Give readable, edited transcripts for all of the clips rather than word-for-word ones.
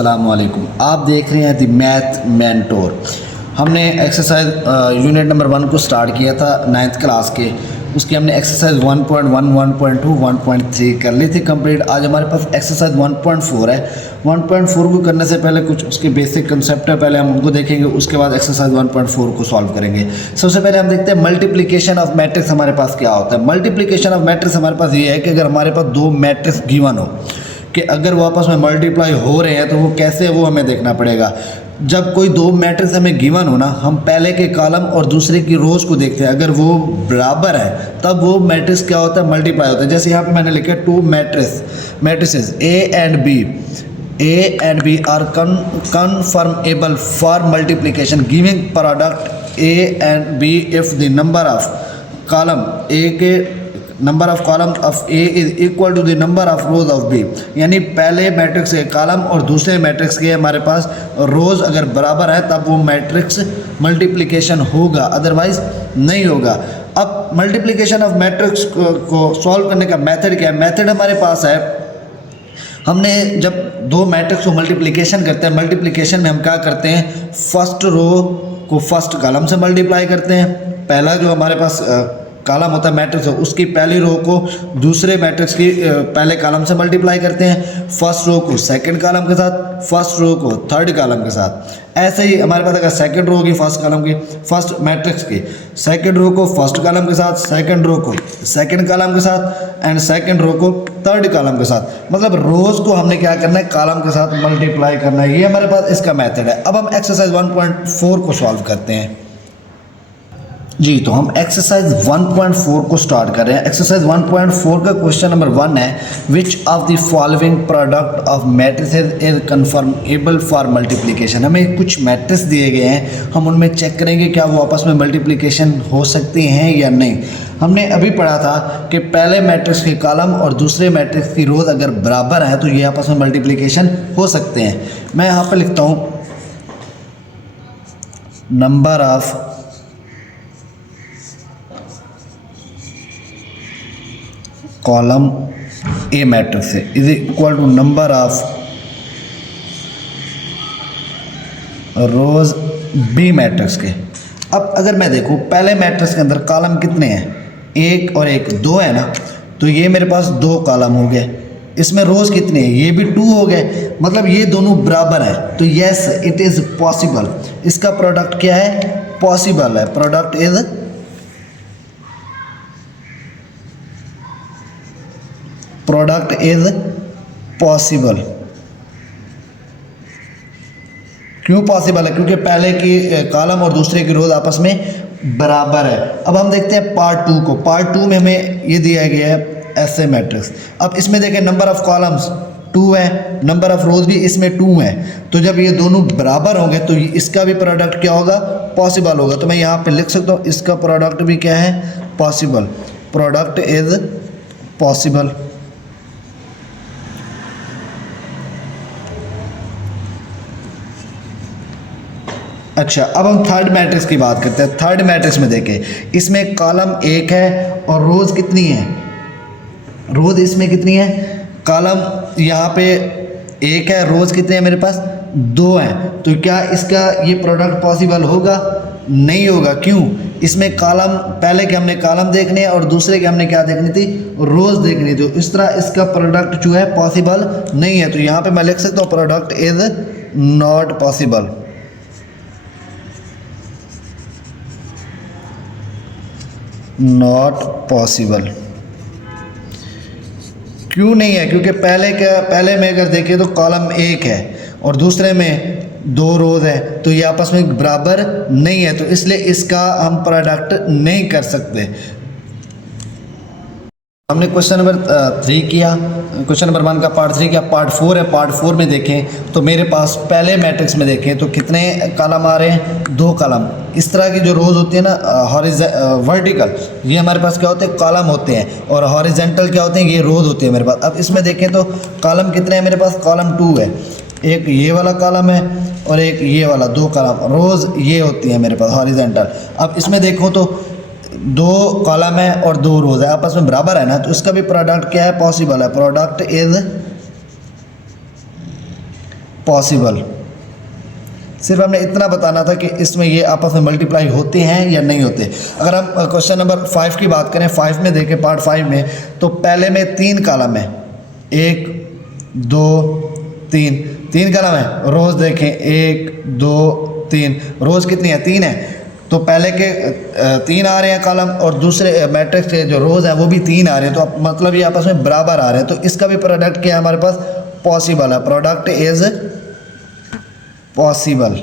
अस्सलामुअलैकुम। आप देख रहे हैं दी मैथ मेंटोर। हमने एक्सरसाइज यूनिट नंबर 1 को स्टार्ट किया था 9th क्लास के। उसकी हमने एक्सरसाइज 1.1, 1.2, 1.3 कर ली थी कंप्लीट। आज हमारे पास एक्सरसाइज 1.4 है। 1.4 को करने से पहले कुछ उसके बेसिक कंसेप्ट है, पहले हम उनको देखेंगे, उसके बाद एक्सरसाइज 1.4 को सॉल्व करेंगे। सबसे पहले हम देखते हैं मल्टीप्लिकेशन ऑफ मैट्रिक्स हमारे पास क्या होता है। मल्टीप्लिकेशन ऑफ मैट्रिक्स हमारे पास ये है कि अगर हमारे पास दो मैट्रिक्स गिवन हो कि अगर वो आपस में मल्टीप्लाई हो रहे हैं तो वो कैसे, वो हमें देखना पड़ेगा। जब कोई दो मैट्रिक्स हमें गिवन हो ना, हम पहले के कॉलम और दूसरे की रोज को देखते हैं। अगर वो बराबर है तब वो मैट्रिक्स क्या होता है, मल्टीप्लाई होता है। जैसे यहाँ पे मैंने लिखा है two matrices A and B are conformable for multiplication giving product A and B if the number of column A के number of column of A is equal to the number of rows of B. यानी पहले matrix के column और दूसरे matrix के हमारे पास रोज अगर बराबर है तब वो मैट्रिक्स मल्टीप्लिकेशन होगा, अदरवाइज नहीं होगा। अब मल्टीप्लिकेशन ऑफ मैट्रिक्स को सॉल्व करने का मेथड क्या है। मेथड हमारे पास है, हमने जब दो मैट्रिक्स को मल्टीप्लिकेशन करते हैं, मल्टीप्लिकेशन में हम क्या करते हैं, फर्स्ट रो को फर्स्ट कॉलम से मल्टीप्लाई करते हैं। पहला जो हमारे पास कॉलम होता है मैट्रिक्स हो, उसकी पहली रो को दूसरे मैट्रिक्स की पहले कॉलम से मल्टीप्लाई करते हैं। फर्स्ट रो को सेकंड कॉलम के साथ, फर्स्ट रो को थर्ड कॉलम के साथ। ऐसे ही हमारे पास अगर सेकंड रो होगी फर्स्ट कॉलम की, फर्स्ट मैट्रिक्स की, सेकंड रो को फर्स्ट कॉलम के साथ, सेकंड रो को सेकंड कॉलम के साथ एंड सेकंड रो को थर्ड कॉलम के साथ। मतलब रोज को हमने क्या करना है, कॉलम के साथ मल्टीप्लाई करना है। ये हमारे पास इसका मेथड है। अब हम एक्सरसाइज 1.4 को सॉल्व करते हैं जी। तो हम एक्सरसाइज 1.4 को स्टार्ट कर रहे हैं। एक्सरसाइज 1.4 का क्वेश्चन नंबर 1 है, which of the following product of matrices is conformable for multiplication. हमें कुछ मैट्रिक्स दिए गए हैं, हम उनमें चेक करेंगे क्या वो आपस में मल्टीप्लिकेशन हो सकते हैं या नहीं। हमने अभी पढ़ा था कि पहले मैट्रिक्स के कॉलम और दूसरे मैट्रिक्स की रोज अगर बराबर है तो ये आपस में मल्टीप्लिकेशन हो सकते हैं। मैं यहाँ पर लिखता हूँ number of column A matrix है is equal to number of rows B matrix के। अब अगर मैं देखूं पहले मैट्रिक्स के अंदर कॉलम कितने हैं, एक और एक, दो है ना, तो ये मेरे पास दो कॉलम हो गए। इसमें रोज कितने हैं, ये भी 2 हो गए, मतलब ये दोनों बराबर है। तो यस इट इज पॉसिबल। इसका प्रोडक्ट क्या है, पॉसिबल है। Product is possible. क्यों पॉसिबल है, क्योंकि पहले की कॉलम और दूसरे की रोज आपस में बराबर है। अब हम देखते हैं पार्ट 2 को। पार्ट 2 में हमें ये दिया गया है ऐसे मैट्रिक्स। अब इसमें देखें नंबर ऑफ कॉलम्स 2 है, नंबर ऑफ रोज भी इसमें 2 है। तो जब ये दोनों बराबर होंगे तो इसका भी प्रोडक्ट क्या होगा, पॉसिबल होगा। तो मैं यहाँ पे लिख सकता हूँ इसका प्रोडक्ट भी क्या है, पॉसिबल। Product is possible. अच्छा, अब हम थर्ड मैट्रिक्स की बात करते हैं। थर्ड मैट्रिक्स में देखें, इसमें कॉलम 1 है और रोज कितनी है, रोज इसमें कितनी है, कॉलम यहाँ पे 1 है, रोज कितने हैं मेरे पास, 2 हैं। तो क्या इसका ये प्रोडक्ट पॉसिबल होगा, नहीं होगा। क्यों, इसमें कॉलम पहले के हमने कॉलम देखने और दूसरे के हमने क्या देखनी थी, रोज देखनी थी। तो इस तरह इसका प्रोडक्ट जो है पॉसिबल नहीं है। तो यहाँ पे मैं लिख सकता हूँ product is not possible. Not possible क्यों नहीं है, क्योंकि पहले में अगर देखें तो कॉलम 1 है और दूसरे में 2 रोज है, तो ये आपस में बराबर नहीं है। तो इसलिए इसका हम प्रोडक्ट नहीं कर सकते। हमने क्वेश्चन नंबर 3 किया, क्वेश्चन नंबर 1 का पार्ट 3 किया। पार्ट 4 है। पार्ट 4 में देखें तो मेरे पास पहले मैट्रिक्स में देखें तो कितने कॉलम आ रहे हैं, 2 कॉलम। इस तरह की जो रोज होती है ना, वर्टिकल, ये हमारे पास क्या होते हैं, कॉलम होते हैं, और हॉरिजेंटल क्या होते हैं, ये रोज होते हैं मेरे पास। अब इसमें देखें तो कॉलम कितने हैं मेरे पास, कॉलम 2 है, एक ये वाला कॉलम है और एक ये वाला, 2 कॉलम। रोज ये होती है मेरे पास हॉरिजेंटल। अब इसमें देखो तो 2 कॉलम है और 2 रोज है, आपस में बराबर है ना, तो इसका भी प्रोडक्ट क्या है, पॉसिबल है। Product is possible. सिर्फ हमने इतना बताना था कि इसमें ये आपस में मल्टीप्लाई होते हैं या नहीं होते। अगर हम क्वेश्चन नंबर 5 की बात करें, 5 में देखें पार्ट 5 में, तो पहले में 3 कॉलम है, 1 2 3, 3 कॉलम है। रोज़ देखें 1 2 3, रोज़ कितनी है? 3 है। तो पहले के 3 आ रहे हैं कॉलम और दूसरे मैट्रिक्स के जो रोज़ हैं वो भी 3 आ रहे हैं, तो मतलब ये आपस में बराबर आ रहे हैं। तो इसका भी प्रोडक्ट क्या है हमारे पास? पॉसिबल है। Product is possible.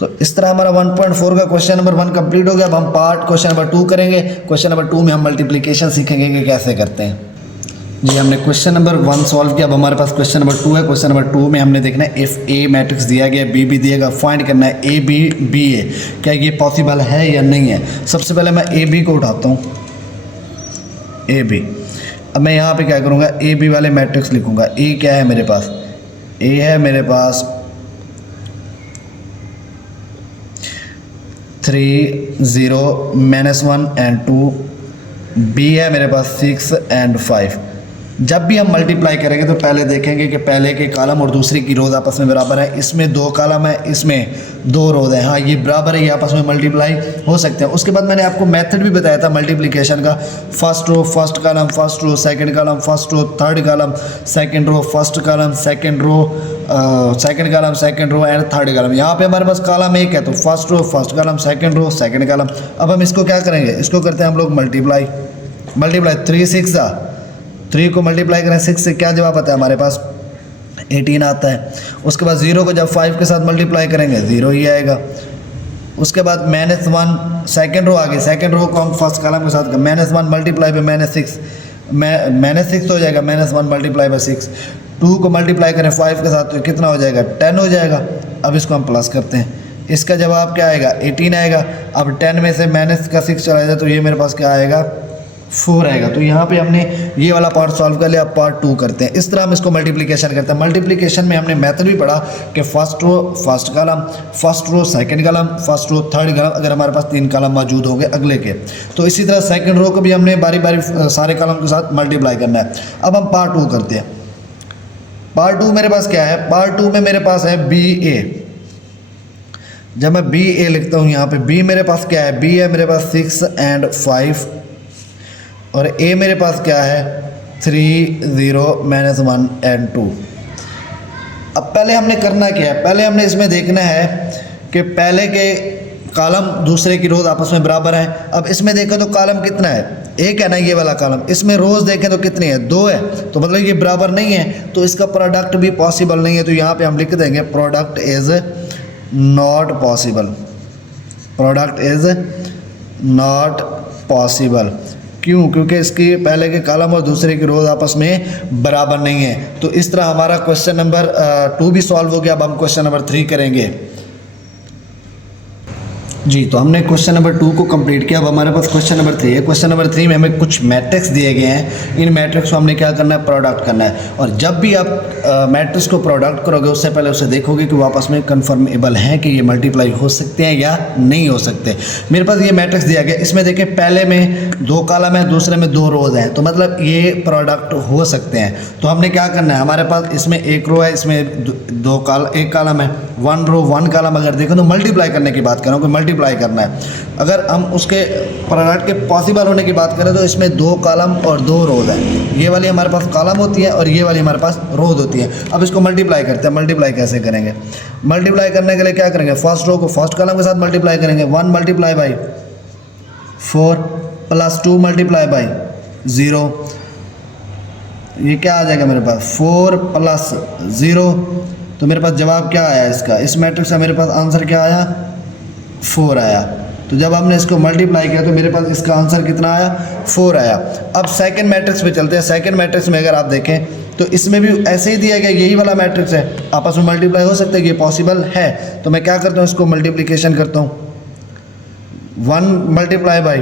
तो इस तरह हमारा 1.4 का क्वेश्चन नंबर 1 कंप्लीट हो गया। अब हम पार्ट क्वेश्चन नंबर 2 करेंगे। क्वेश्चन नंबर 2 में हम मल्टीप्लिकेशन सीखेंगे कि कैसे करते हैं। जी, हमने क्वेश्चन नंबर 1 सॉल्व किया। अब हमारे पास क्वेश्चन नंबर 2 है। क्वेश्चन नंबर 2 में हमने देखना है इफ़ ए मैट्रिक्स दिया गया, बी भी दिया गया, फाइंड करना है ए बी बी ए, क्या ये पॉसिबल है या नहीं है। सबसे पहले मैं ए बी को उठाता हूँ, ए बी। अब मैं यहाँ पे क्या करूँगा, ए बी वाले मैट्रिक्स लिखूँगा। ए क्या है मेरे पास? ए है मेरे पास 3 0 -1 and 2, बी है मेरे पास 6 and 5। जब भी हम मल्टीप्लाई करेंगे तो पहले देखेंगे कि पहले के कॉलम और दूसरे की रोज़ आपस में बराबर है। इसमें 2 कॉलम है, इसमें 2 रोज़ हैं। हाँ, ये बराबर है, ये आपस में मल्टीप्लाई हो सकते हैं। उसके बाद मैंने आपको मेथड भी बताया था मल्टीप्लिकेशन का। First row first column, first row second column, first row third column, second row first column, second row second column, second row and third column. यहाँ पे हमारे पास कॉलम एक है तो first row first column, second row second column. अब हम इसको क्या करेंगे, इसको करते हैं हम लोग मल्टीप्लाई। 3 6 3 को मल्टीप्लाई करें 6 से, क्या जवाब आता है हमारे पास? 18 आता है। उसके बाद 0 को जब 5 के साथ मल्टीप्लाई करेंगे 0 ही आएगा। उसके बाद -1 सेकंड रो आ गई, सेकंड रो को हम फर्स्ट कॉलम के साथ -1 मल्टीप्लाई बाय -6 -6 हो जाएगा। -1 मल्टीप्लाई बाय 6। 2 को मल्टीप्लाई करें 5 के साथ तो कितना हो जाएगा? 10 हो जाएगा। अब इसको हम प्लस करते हैं, इसका जवाब क्या आएगा? 18 आएगा। अब 10 में से -6 चला जाए तो ये मेरे पास क्या आएगा? 4 आएगा। तो यहाँ पे हमने ये वाला पार्ट सॉल्व कर लिया। अब पार्ट 2 करते हैं। इस तरह हम इसको मल्टीप्लिकेशन करते हैं। मल्टीप्लिकेशन में हमने मेथड भी पढ़ा कि first row first column, first row second column, first row third column, अगर हमारे पास 3 कॉलम मौजूद होंगे अगले के। तो इसी तरह सेकंड रो को भी हमने बारी बारी सारे कॉलम के साथ मल्टीप्लाई करना है। अब हम पार्ट 2 करते हैं। पार्ट 2 मेरे पास क्या है? पार्ट 2 में मेरे पास है बी ए। जब मैं बी ए लिखता हूँ यहाँ पे, बी मेरे पास क्या है? बी है मेरे पास 6 and 5 और ए मेरे पास क्या है? 3 0 -1 and 2। अब पहले हमने करना क्या है? पहले हमने इसमें देखना है कि पहले के कॉलम दूसरे की रोज़ आपस में बराबर हैं। अब इसमें देखें तो कॉलम कितना है? एक है ना ये वाला कॉलम। इसमें रोज़ देखें तो कितनी है? 2 है। तो मतलब ये बराबर नहीं है, तो इसका प्रोडक्ट भी पॉसिबल नहीं है। तो यहाँ पे हम लिख देंगे product is not possible. Product is not possible. क्यों? क्योंकि इसकी पहले के कॉलम और दूसरे की रोज़ आपस में बराबर नहीं है। तो इस तरह हमारा क्वेश्चन नंबर 2 भी सॉल्व हो गया। अब हम क्वेश्चन नंबर 3 करेंगे। जी, तो हमने क्वेश्चन नंबर 2 को कंप्लीट किया। अब हमारे पास क्वेश्चन नंबर 3 है। क्वेश्चन नंबर 3 में हमें कुछ मैट्रिक्स दिए गए हैं। इन मैट्रिक्स को हमने क्या करना है? प्रोडक्ट करना है। और जब भी आप मैट्रिक्स को प्रोडक्ट करोगे उससे पहले उसे देखोगे कि वो आपस में कन्फर्मेबल हैं कि ये मल्टीप्लाई हो सकते हैं या नहीं हो सकते। मेरे पास ये मैट्रिक्स दिया गया। इसमें देखें पहले में 2 कॉलम है, दूसरे में 2 रोज़ हैं, तो मतलब ये प्रोडक्ट हो सकते हैं। तो हमने क्या करना है? हमारे पास इसमें 1 रो है, इसमें 1 कॉलम है, 1 रो 1 कॉलम। अगर देखें तो मल्टीप्लाई करने की बात करूँ, मल्टीप्लाई करना है। अगर हम उसके प्रोडक्ट के पॉसिबल होने की बात करें तो इसमें 2 कॉलम और 2 रोज़ हैं। ये वाली हमारे पास कॉलम होती है और ये वाली हमारे पास रोज़ होती है। अब इसको मल्टीप्लाई करते हैं। मल्टीप्लाई कैसे करेंगे? मल्टीप्लाई करने के लिए क्या करेंगे? फर्स्ट रो को फर्स्ट कॉलम के साथ मल्टीप्लाई करेंगे। 1 multiply by 4 plus 2 multiply by 0। ये क्या आ जाएगा मेरे पास? 4 प्लस 0। तो मेरे पास जवाब क्या आया इसका? इस मैट्रिक्स का मेरे पास आंसर क्या आया? 4 आया। तो जब हमने इसको मल्टीप्लाई किया तो मेरे पास इसका आंसर कितना आया? 4 आया। अब सेकंड मैट्रिक्स पे चलते हैं। सेकंड मैट्रिक्स में अगर आप देखें तो इसमें भी ऐसे ही दिया गया, यही वाला मैट्रिक्स है, आपस में मल्टीप्लाई हो सकता है, ये पॉसिबल है। तो मैं क्या करता हूँ? इसको मल्टीप्लिकेशन करता हूँ। 1 multiply by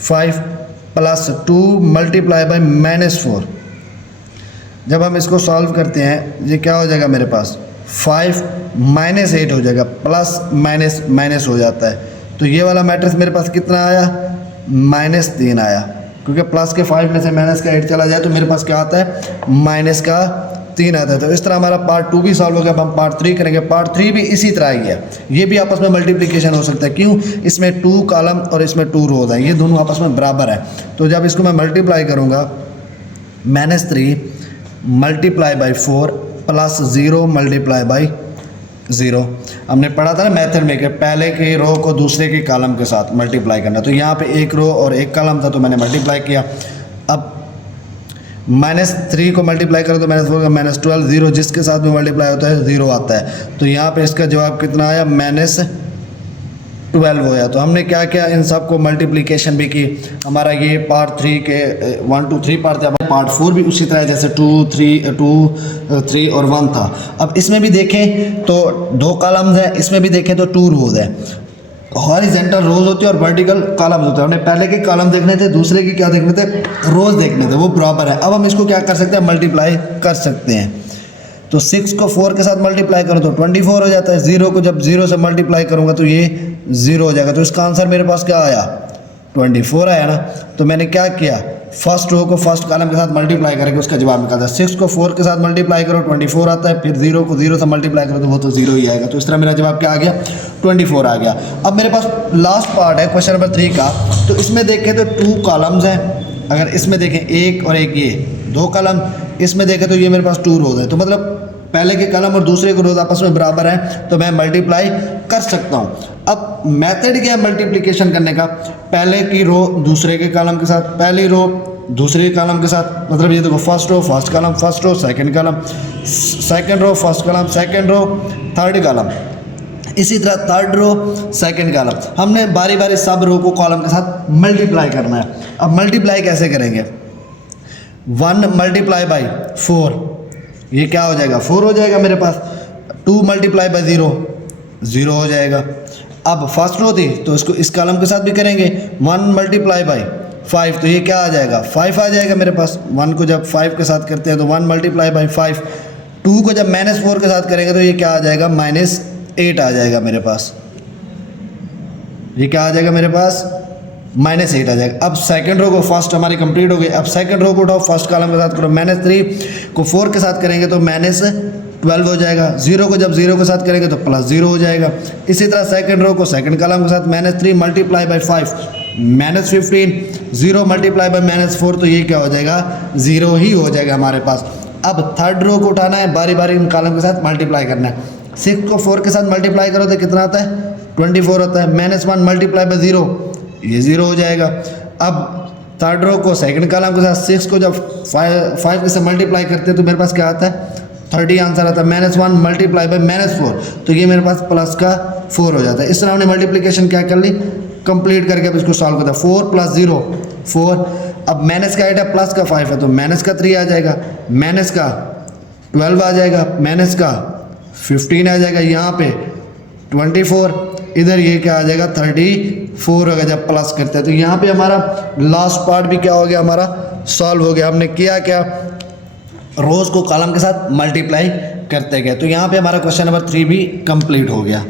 5 plus 2 multiply by -4। जब हम इसको सॉल्व करते हैं ये क्या हो जाएगा मेरे पास? 5 -8 हो जाएगा, प्लस माइनस माइनस हो जाता है। तो ये वाला मैट्रिक्स मेरे पास कितना आया? -3 आया। क्योंकि प्लस के 5 में से माइनस का 8 चला जाए तो मेरे पास क्या आता है? 3 आता है। तो इस तरह हमारा पार्ट 2 भी सॉल्व हो गया। अब हम पार्ट 3 करेंगे। पार्ट 3 भी इसी तरह ही है, ये भी आपस में मल्टीप्लिकेशन हो सकता है। क्यों? इसमें 2 कॉलम और इसमें 2 रोज हैं, ये दोनों आपस में बराबर है। तो जब इसको मैं मल्टीप्लाई करूँगा, -3 multiply by 4 plus 0 multiply by 0। हमने पढ़ा था ना मेथड में कि पहले के रो को दूसरे के कॉलम के साथ मल्टीप्लाई करना। तो यहाँ पे एक रो और एक कॉलम था तो मैंने मल्टीप्लाई किया। अब -3 को मल्टीप्लाई करो तो -4 का -12, 0 जिसके साथ में मल्टीप्लाई होता है 0 आता है। तो यहाँ पे इसका जवाब कितना आया? -12 होया। तो हमने क्या किया, इन सब को मल्टीप्लिकेशन भी की। हमारा ये पार्ट 3 के 1 2 3 पार्ट थे। पार्ट 4 भी उसी तरह जैसे 2 3 और 1 था। अब इसमें भी देखें तो 2 कॉलम्स हैं, इसमें भी देखें तो 2 रोज है। हॉरिजेंटल रोज होती है और वर्टिकल कॉलम्स होते हैं। हमने पहले के कॉलम देखने थे, दूसरे के क्या देखने थे? रोज देखने थे, वो बराबर है। अब हम इसको क्या कर सकते हैं? मल्टीप्लाई कर सकते हैं। तो 6 को 4 के साथ मल्टीप्लाई करो तो 24 हो जाता है। 0 को जब 0 से मल्टीप्लाई करूँगा तो ये 0 हो जाएगा। तो इसका आंसर मेरे पास क्या आया? 24 आया ना। तो मैंने क्या किया, फर्स्ट रो को फर्स्ट कॉलम के साथ मल्टीप्लाई करके उसका जवाब निकालता है। 6 को 4 के साथ मल्टीप्लाई करो 24 आता है, फिर 0 को 0 से मल्टीप्लाई करो तो वो तो 0 ही आएगा। तो इस तरह मेरा जवाब क्या आ गया? 24 आ गया। अब मेरे पास लास्ट पार्ट है क्वेश्चन नंबर 3 का। तो इसमें देखें तो 2 कॉलम्स हैं। अगर इसमें देखें एक और एक, ये 2 कॉलम, इसमें देखें तो ये मेरे पास 2 रोज है। तो मतलब पहले के कॉलम और दूसरे के रोज आपस में बराबर हैं, तो मैं मल्टीप्लाई कर सकता हूँ। अब मेथड क्या है मल्टीप्लिकेशन करने का? पहले की रो दूसरे के कॉलम के साथ, पहली रो दूसरे कॉलम के साथ। मतलब ये देखो, first row first column, first row second column, second row first column, second row third column, इसी तरह थर्ड रो सेकंड कॉलम। हमने बारी बारी सब रो को कॉलम के साथ मल्टीप्लाई करना है। अब मल्टीप्लाई कैसे करेंगे? 1 मल्टीप्लाई बाई 4, ये क्या हो जाएगा? 4 हो जाएगा मेरे पास। 2 मल्टीप्लाई बाई 0, 0 हो जाएगा। अब फर्स्ट रो थी तो इसको इस कॉलम के साथ भी करेंगे। 1 मल्टीप्लाई बाई 5, तो ये क्या आ जाएगा? 5 आ जाएगा मेरे पास। 1 को जब 5 के साथ करते हैं तो 1 मल्टीप्लाई बाई 5। 2 को जब -4 के साथ करेंगे तो ये क्या आ जाएगा? -8 आ जाएगा मेरे पास। ये क्या आ जाएगा मेरे पास? -8 आ जाएगा। अब सेकंड रो को फर्स्ट हमारी कंप्लीट हो गई। अब सेकंड रो को उठाओ, फर्स्ट कॉलम के साथ करो। -3 को 4 के साथ करेंगे तो -12 हो जाएगा। 0 को जब 0 के साथ करेंगे तो +0 हो जाएगा। इसी तरह सेकंड रो को सेकंड कॉलम के साथ -3 मल्टीप्लाई बाई 5, -15, 0 मल्टीप्लाई बाई -4, तो ये क्या हो जाएगा? 0 ही हो जाएगा हमारे पास। अब थर्ड रो को उठाना है, बारी बारी इन कॉलम के साथ मल्टीप्लाई करना है। 6 को 4 के साथ मल्टीप्लाई करो तो कितना आता है? 24 आता है। -1 मल्टीप्लाई बाई 0, ये 0 हो जाएगा। अब थर्ड रो को सेकंड कॉलम के साथ 6 को जब 5 से मल्टीप्लाई करते हैं तो मेरे पास क्या आता है? 30 आंसर आता है। -1 मल्टीप्लाई बाई -4, तो ये मेरे पास प्लस का 4 हो जाता है। इस तरह हमने मल्टीप्लिकेशन क्या कर ली? कंप्लीट करके अब इसको सॉल्व करता है। 4 + 0 4। अब माइनस का 8 है, प्लस का 5 है, तो माइनस का 3 आ जाएगा, माइनस का 12 आ जाएगा, माइनस का 15 आ जाएगा, यहाँ पे 24, इधर ये क्या आ जाएगा? 34 होगा जब प्लस करते हैं। तो यहाँ पे हमारा लास्ट पार्ट भी क्या हो गया? हमारा सॉल्व हो गया। हमने किया क्या? रोज को कॉलम के साथ मल्टीप्लाई करते गए। तो यहाँ पे हमारा क्वेश्चन नंबर 3 भी कंप्लीट हो गया।